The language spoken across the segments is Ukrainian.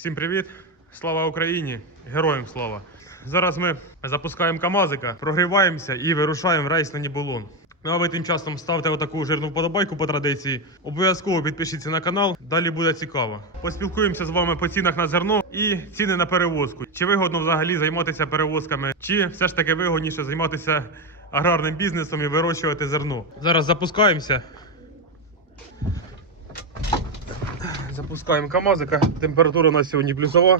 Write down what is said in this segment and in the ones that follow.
Всім привіт! Слава Україні! Героям слава! Зараз ми запускаємо КАМАЗика, прогріваємося і вирушаємо в рейс на Нібулон. Ну а ви тим часом ставте отаку жирну вподобайку по традиції. Обов'язково підпишіться на канал, далі буде цікаво. Поспілкуємося з вами по цінах на зерно і ціни на перевозку. Чи вигодно взагалі займатися перевозками, чи все ж таки вигодніше займатися аграрним бізнесом і вирощувати зерно. Зараз запускаємося. Запускаємо КАМАЗика. Температура у нас сьогодні плюсова.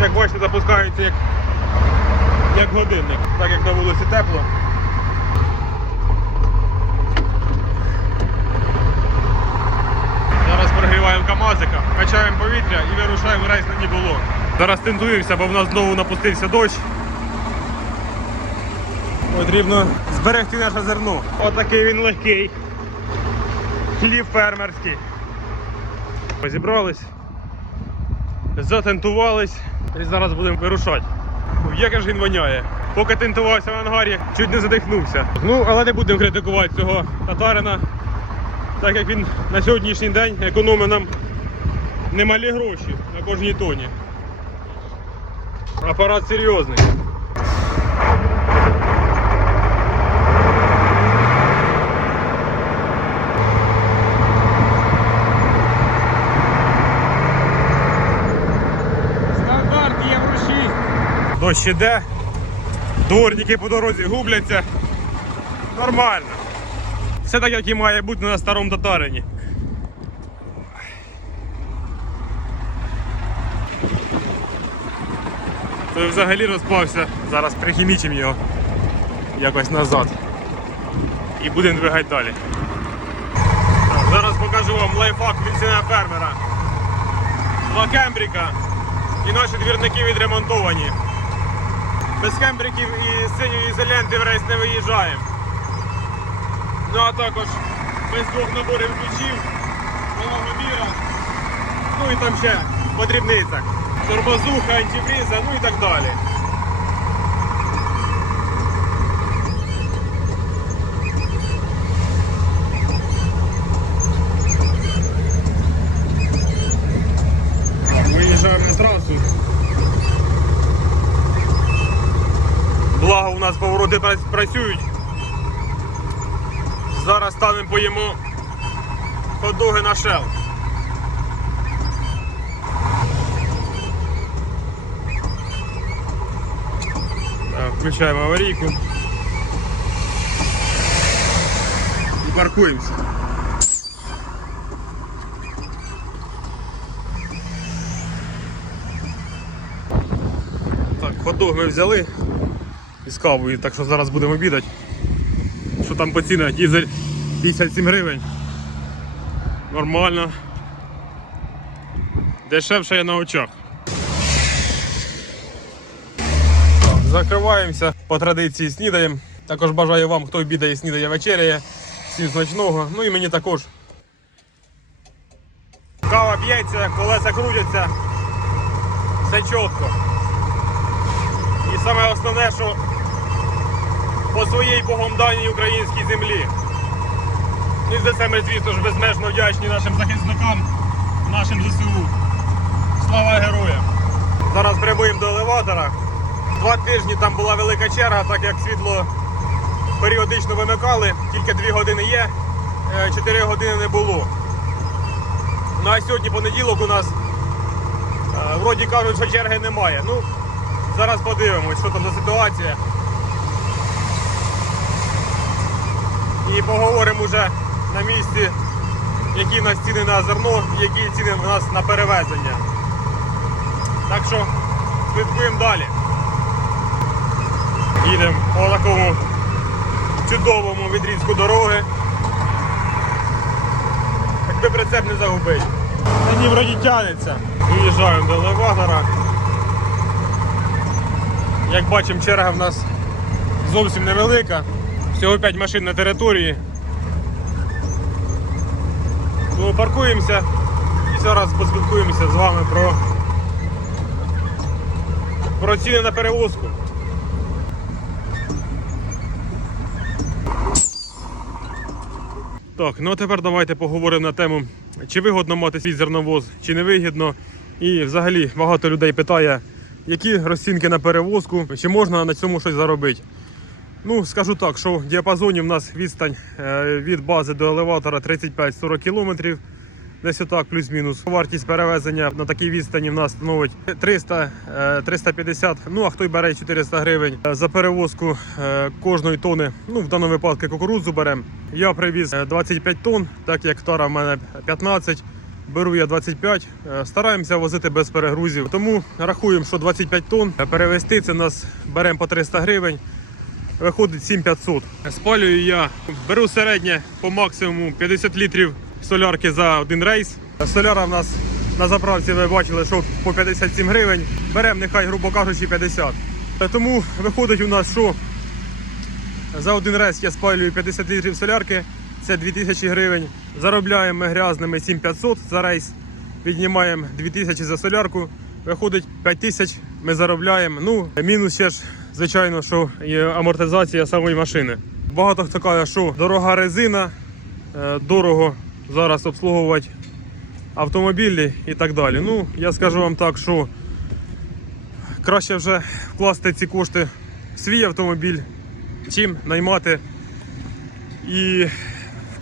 Як бачите, запускається як, як годинник, так як на вулиці тепло. Зараз прогріваємо КАМАЗика, качаємо повітря і вирушаємо рейс на Нібулон. Зараз тентуємося, бо в нас знову напустився дощ. Потрібно зберегти наше зерно. Отакий він легкий. Хліб фермерський. Позібрались, затентувались і зараз будемо вирушати. Як ж він воняє. Поки тентувався в ангарі, чуть не задихнувся. Ну, але не будемо критикувати цього татарина, так як він на сьогоднішній день економить нам немалі гроші на кожній тоні. Апарат серйозний. Стандарт Євро 6. Дощ іде, дворники по дорозі губляться. Нормально. Все так, як і має бути на старому татарині. Той взагалі розпався. Зараз прихімічимо його якось назад. І будемо двигати далі. Зараз покажу вам лайфхак від фермера. Два кембріка і наші двірники відремонтовані. Без кембриків і синьої ізоленти в рейс не виїжджаємо. Ну а також без двох наборів ключів, малого міра, ну і там ще по дрібницях. Турбозуха, антифріза, ну і так далі. Виїжджаємо на трасу. Благо пра- працюють. Зараз станемо поїмо ходоги на шел. Включаємо аварійку. І паркуємося. Так, ходок ми взяли із кавою, так що зараз будемо обідати. Що там по цінах? Дізель 57 гривень. Нормально. Дешевше є на очах. Закриваємося по традиції снідаємо. Також бажаю вам, хто обідає, снідає, вечеряє. Всім смачного. Ну і мені також. Кава б'ється, колеса крутяться. Все чітко. І саме основне, що по своїй Богом даній українській землі. Ну і за це ми, звісно ж, безмежно вдячні нашим захисникам, нашим ЗСУ. Слава героям! Зараз прямуємо до елеватора. Два тижні там була велика черга, так як світло періодично вимикали, тільки дві години є, 4 години не було. Ну а сьогодні понеділок у нас е, вроді кажуть, що черги немає. Ну, Зараз подивимось, що там за ситуація. І поговоримо вже на місці, які в нас ціни на зерно, які ціни в нас на перевезення. Так що слідкуємо далі. Їдемо по такому чудовому відрізку дороги. Якби прицеп не загубить. Та ні, вроді тянеться. Виїжджаємо до Левагнера. Як бачимо, черга в нас зовсім невелика. Всього 5 машин на території. Тому паркуємося і зараз поспілкуємося з вами про, про ціни на перевозку. Так, ну а тепер давайте поговоримо на тему, чи вигодно мати свій зерновоз, чи не вигідно. І взагалі багато людей питає, які розцінки на перевозку, чи можна на цьому щось заробити. Ну, скажу так, що в діапазоні в нас відстань е, від бази до елеватора 35-40 км. Десь отак, плюс-мінус. Вартість перевезення на такій відстані в нас становить 300, е, 350, ну а хто й бере 400 гривень е, за перевозку кожної тони. Ну, в даному випадку кукурудзу беремо. Я привіз е, 25 тонн, так як тара в мене 15. Беру я 25, Е, стараємося возити без перегрузів. Тому рахуємо, що 25 тонн перевезти це нас беремо по 300 гривень. Виходить 7500. Спалюю я, беру середнє по максимуму 50 літрів солярки за один рейс. Соляра в нас на заправці ви бачили, що по 57 гривень. Беремо, нехай, грубо кажучи, 50. Е, Тому виходить у нас, що за один рейс я спалюю 50 літрів солярки, це 2000 гривень. Заробляємо ми грязними 7500 за рейс, віднімаємо 2000 за солярку, виходить 5000 ми заробляємо. Ну, мінус ще ж, звичайно, що є амортизація самої машини. Багато хто каже, що дорога резина, е, дорого зараз обслуговувати автомобілі і так далі. Ну, я скажу вам так, що краще вже вкласти ці кошти в свій автомобіль, чим наймати і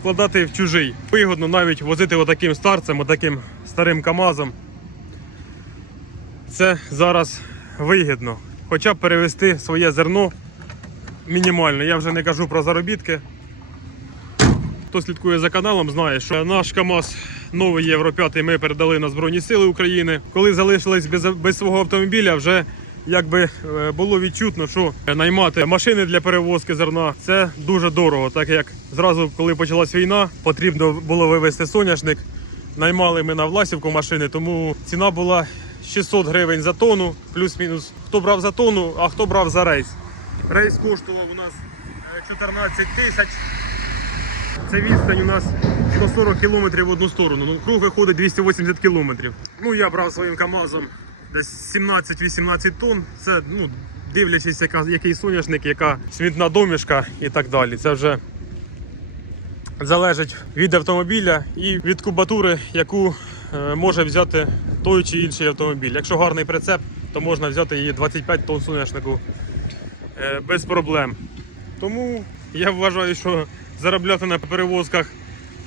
вкладати в чужий. Вигодно навіть возити отаким старцем, отаким старим КАМАЗом. Це зараз вигідно. Хоча б перевести своє зерно мінімально. Я вже не кажу про заробітки. Хто слідкує за каналом, знає, що наш КАМАЗ новий Євро 5 ми передали на Збройні Сили України. Коли залишились без, без свого автомобіля, вже якби е, було відчутно, що наймати машини для перевозки зерна це дуже дорого, так як зразу, коли почалась війна, потрібно було вивезти соняшник. Наймали ми на Власівку машини, тому ціна була 600 гривень за тонну, плюс-мінус. Хто брав за тонну, а хто брав за рейс. Рейс коштував у нас е, 14 тисяч. Це відстань у нас 140 кілометрів в одну сторону. Ну, круг виходить 280 кілометрів. Ну, я брав своїм КАМАЗом десь 17-18 тонн. Це ну, дивлячись, яка, який соняшник, яка смітна домішка і так далі. Це вже залежить від автомобіля і від кубатури, яку е, може взяти той чи інший автомобіль. Якщо гарний прицеп, то можна взяти її 25 тонн соняшнику без проблем. Тому я вважаю, що заробляти на перевозках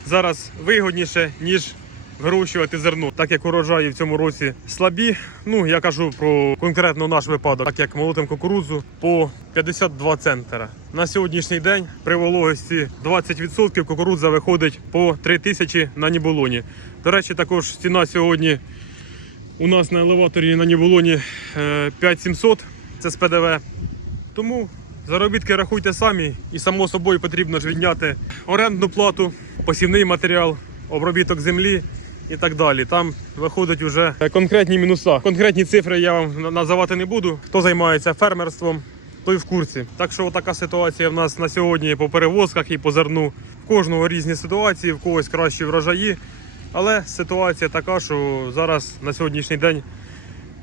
зараз вигідніше, ніж вирощувати зерно, так як урожаї в цьому році слабі. Ну я кажу про конкретно наш випадок, так як молотим кукурудзу по 52 центнера. На сьогоднішній день при вологості 20% кукурудза виходить по 3 тисячі на нібулоні. До речі, також ціна сьогодні у нас на елеваторі на нібулоні е, 5700, це з ПДВ. Тому заробітки рахуйте самі, і само собою потрібно ж відняти орендну плату, посівний матеріал, обробіток землі і так далі. Там виходять вже конкретні мінуса. Конкретні цифри я вам називати не буду. Хто займається фермерством, той в курсі. Так що така ситуація в нас на сьогодні по перевозках і по зерну. В кожного різні ситуації, в когось кращі врожаї. Але ситуація така, що зараз на сьогоднішній день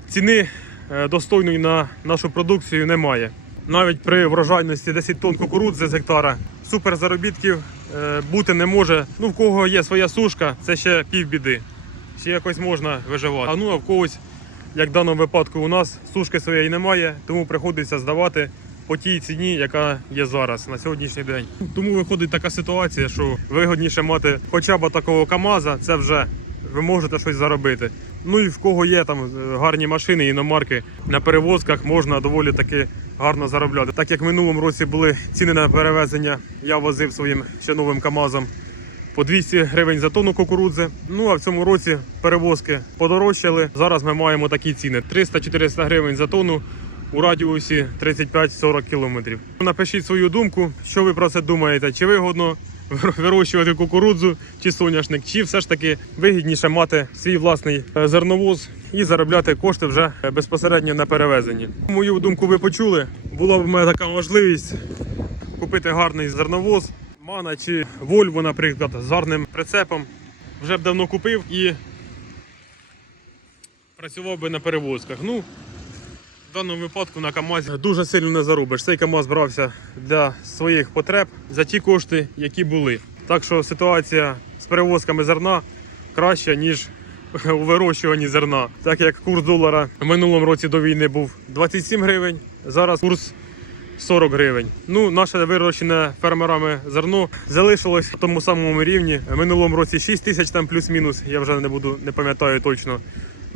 ціни е, достойної на нашу продукцію немає. Навіть при врожайності 10 тонн кукурудзи з гектара супер заробітків е, бути не може. Ну, в кого є своя сушка, це ще півбіди. Ще якось можна виживати. А ну а в когось, як в даному випадку, у нас сушки своєї немає, тому приходиться здавати по тій ціні, яка є зараз на сьогоднішній день. Тому виходить така ситуація, що вигодніше мати хоча б такого КАМАЗа, це вже ви можете щось заробити. Ну і в кого є там е, гарні машини, іномарки на перевозках можна доволі таки гарно заробляти. Так як в минулому році були ціни на перевезення, я возив своїм ще новим КАМАЗом по 200 гривень за тонну кукурудзи. Ну а в цьому році перевозки подорожчали. Зараз ми маємо такі ціни: 300-400 гривень за тонну у радіусі 35-40 кілометрів. Напишіть свою думку, що ви про це думаєте, чи вигодно вирощувати кукурудзу чи соняшник, чи все ж таки вигідніше мати свій власний е, зерновоз і заробляти кошти вже е, безпосередньо на перевезенні. Мою думку ви почули. Була б у мене така можливість купити гарний зерновоз, мана чи Вольво, наприклад, з гарним прицепом. Вже б давно купив і працював би на перевозках. Ну, в даному випадку на КАМАЗі дуже сильно не заробиш. Цей КАМАЗ брався для своїх потреб за ті кошти, які були. Так що ситуація з перевозками зерна краща, ніж у вирощуванні зерна. Так як курс долара в минулому році до війни був 27 гривень, зараз курс 40 гривень. Ну, наше вирощене фермерами зерно залишилось в тому самому рівні. В минулому році 6 тисяч там плюс-мінус, я вже не буду, не пам'ятаю точно.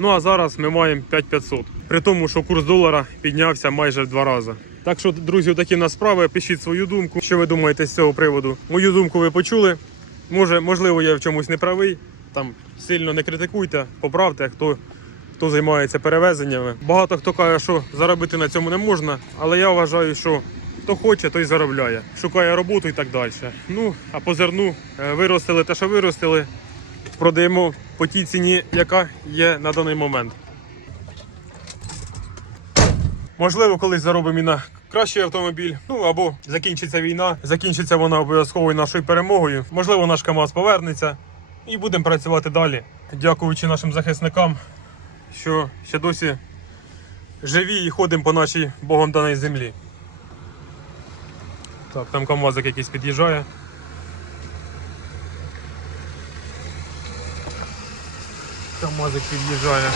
Ну а зараз ми маємо 5500. При тому, що курс долара піднявся майже в два рази. Так що, друзі, такі в нас справи. Пишіть свою думку. Що ви думаєте з цього приводу? Мою думку ви почули. Може, можливо, я в чомусь не правий. Там сильно не критикуйте, поправте, хто, хто займається перевезеннями. Багато хто каже, що заробити на цьому не можна, але я вважаю, що хто хоче, той заробляє. Шукає роботу і так далі. Ну, а по зерну е, виростили те, що виростили, продаємо по тій ціні, яка є на даний момент. Можливо, колись заробимо і на кращий автомобіль. Ну або закінчиться війна, закінчиться вона обов'язково нашою перемогою. Можливо, наш КАМАЗ повернеться і будемо працювати далі. Дякуючи нашим захисникам, що ще досі живі і ходимо по нашій Богом даній землі. Так, там КАМАЗик якийсь під'їжджає. КАМАЗик під'їжджає.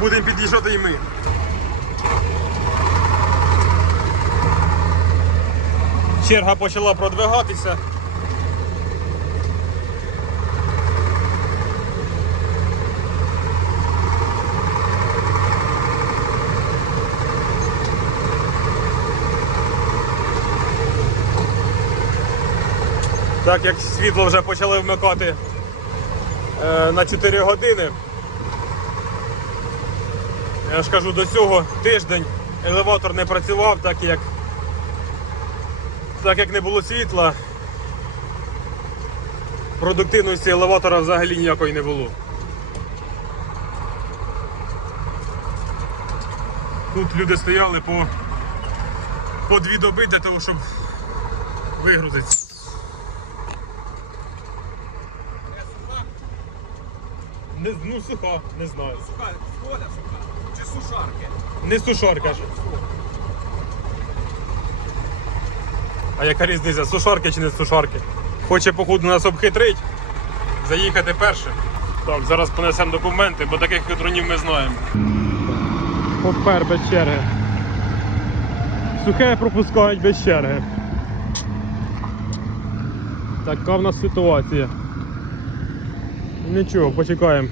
Будемо під'їжджати і ми. Черга почала продвигатися. Так як світло вже почали вмикати е, на 4 години. Я ж кажу, до цього тиждень елеватор не працював, так як, так як не було світла. Продуктивності елеватора взагалі ніякої не було. Тут люди стояли по, по дві доби для того, щоб вигрузитися. Не, ну суха, не знаю. Суха, схода суха. Чи сушарки? Не сушарка ж. А яка різниця, сушарки чи не сушарки? Хоче, походу, нас обхитрить, заїхати першим. Так, зараз понесемо документи, бо таких хитрунів ми знаємо. Попер без черги. Сухе пропускають без черги. Така в нас ситуація. Нічого, почекаємо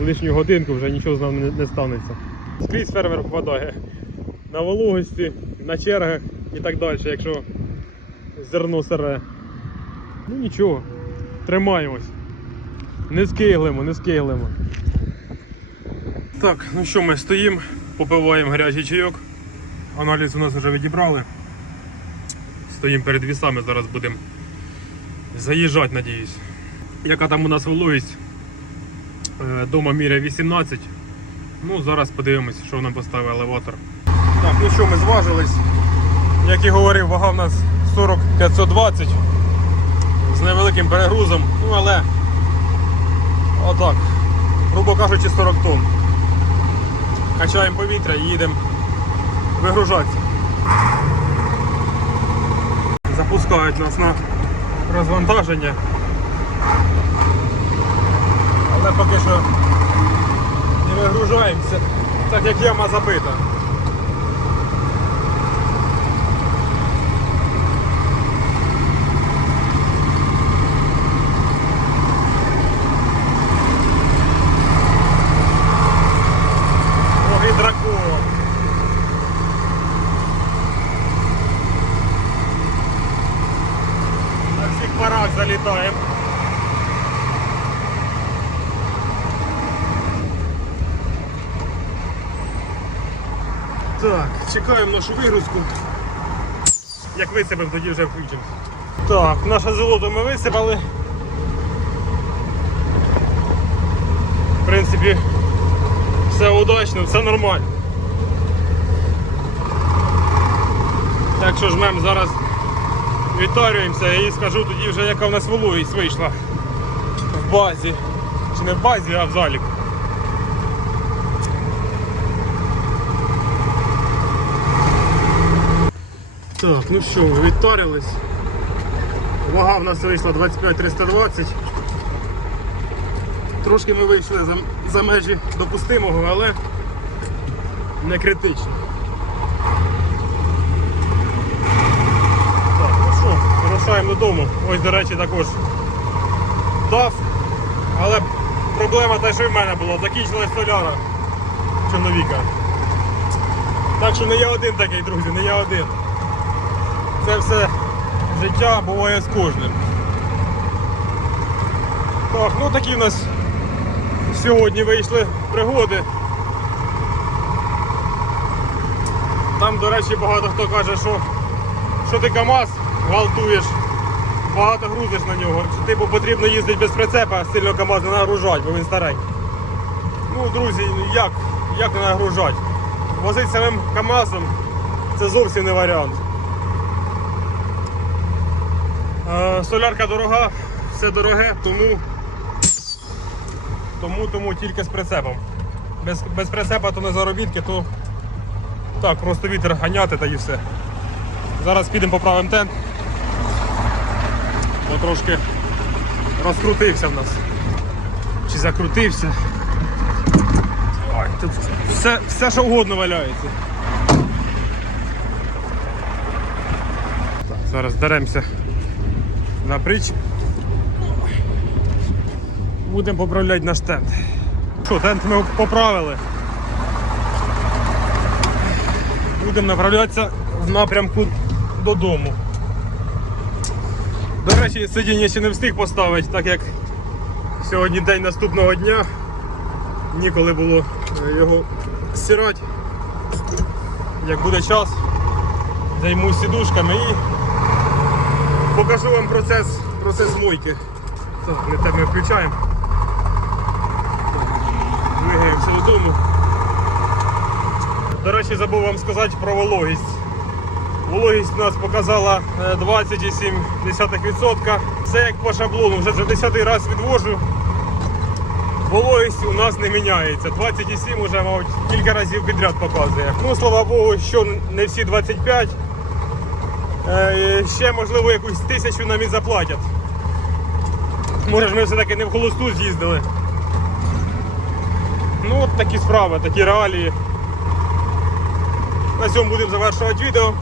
лишню годинку, вже нічого з нами не, не станеться. Скрізь фермер впадає на вологості, на чергах і так далі, якщо зерно сире. Ну нічого, тримаємось. Не скиглимо, не скиглимо. Так, ну що, ми стоїмо, попиваємо гарячий чайок. Аналіз у нас вже відібрали. Стоїмо перед вісами, зараз будемо заїжджати, надіюсь. Яка там у нас вологість? Е, Дома міряє 18. Ну, зараз подивимось, що нам поставив елеватор. Так, ну що, ми зважились. Як і говорив, вага в нас 40 520 з невеликим перегрузом. Ну але отак, грубо кажучи, 40 тонн. Качаємо повітря і їдемо вигружатися. Запускають нас на розвантаження. Але поки що не вигружаємося, так як яма забита. Всіх парах залітаємо. Так, чекаємо нашу вигрузку. Як висипемо, тоді вже включимо. Так, наше золото ми висипали. В принципі, все удачно, все нормально. Так що жмемо зараз, відтарюємося і скажу тоді вже яка в нас вологість вийшла в базі. Чи не в базі, а в заліку. Так, ну що, відтарились. Вага в нас вийшла 25-320. Трошки ми вийшли за, за межі допустимого, але не критично. Так, ну що, вирушаємо додому. Ось, до речі, також дав. Але проблема та, що і в мене була. Закінчилась соляра чоловіка. Так що не я один такий, друзі, не я один. Це все життя буває з кожним. Так, ну такі в нас сьогодні вийшли пригоди. Там, до речі, багато хто каже, що, що ти КАМАЗ гвалтуєш, багато грузиш на нього. Що, типу потрібно їздити без прицепа, сильно КАМАЗ не нагружати, бо він старенький. Ну, друзі, як, як не нагружати? Возити самим КАМАЗом це зовсім не варіант. Е, Солярка дорога, все дороге, тому, тому, тому тільки з прицепом. Без, без прицепа то не заробітки, то так, просто вітер ганяти та і все. Зараз підемо поправимо тент. Бо трошки розкрутився в нас. Чи закрутився. Ой, тут все, все що угодно валяється. Так, зараз беремося на притч. Будемо поправляти наш тент. Що, тент ми поправили. Будемо направлятися в напрямку додому. До речі, сидіння ще не встиг поставити, так як сьогодні день наступного дня. Ніколи було е, його стирати. Як буде час, займусь сідушками і покажу вам процес, процес мойки. Так, ми включаємо. Двигаємося додому. До речі, забув вам сказати про вологість. Вологість у нас показала е, 20,7%. Це як по шаблону, вже за 10 раз відвожу. Вологість у нас не міняється. 27 вже, мабуть, кілька разів підряд показує. Ну, слава Богу, що не всі 25. Е, Ще, можливо, якусь тисячу нам і заплатять. Може ж ми все-таки не в холосту з'їздили. Ну, от такі справи, такі реалії. На цьому будемо завершувати відео.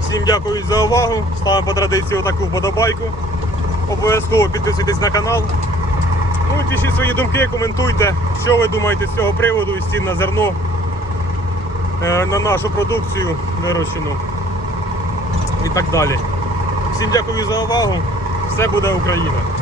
Всім дякую за увагу. Ставимо по традиції отаку вподобайку. Обов'язково підписуйтесь на канал. Ну і пишіть свої думки, коментуйте, що ви думаєте з цього приводу і цін на зерно е, на нашу продукцію вирощену і так далі. Всім дякую за увагу. Все буде Україна!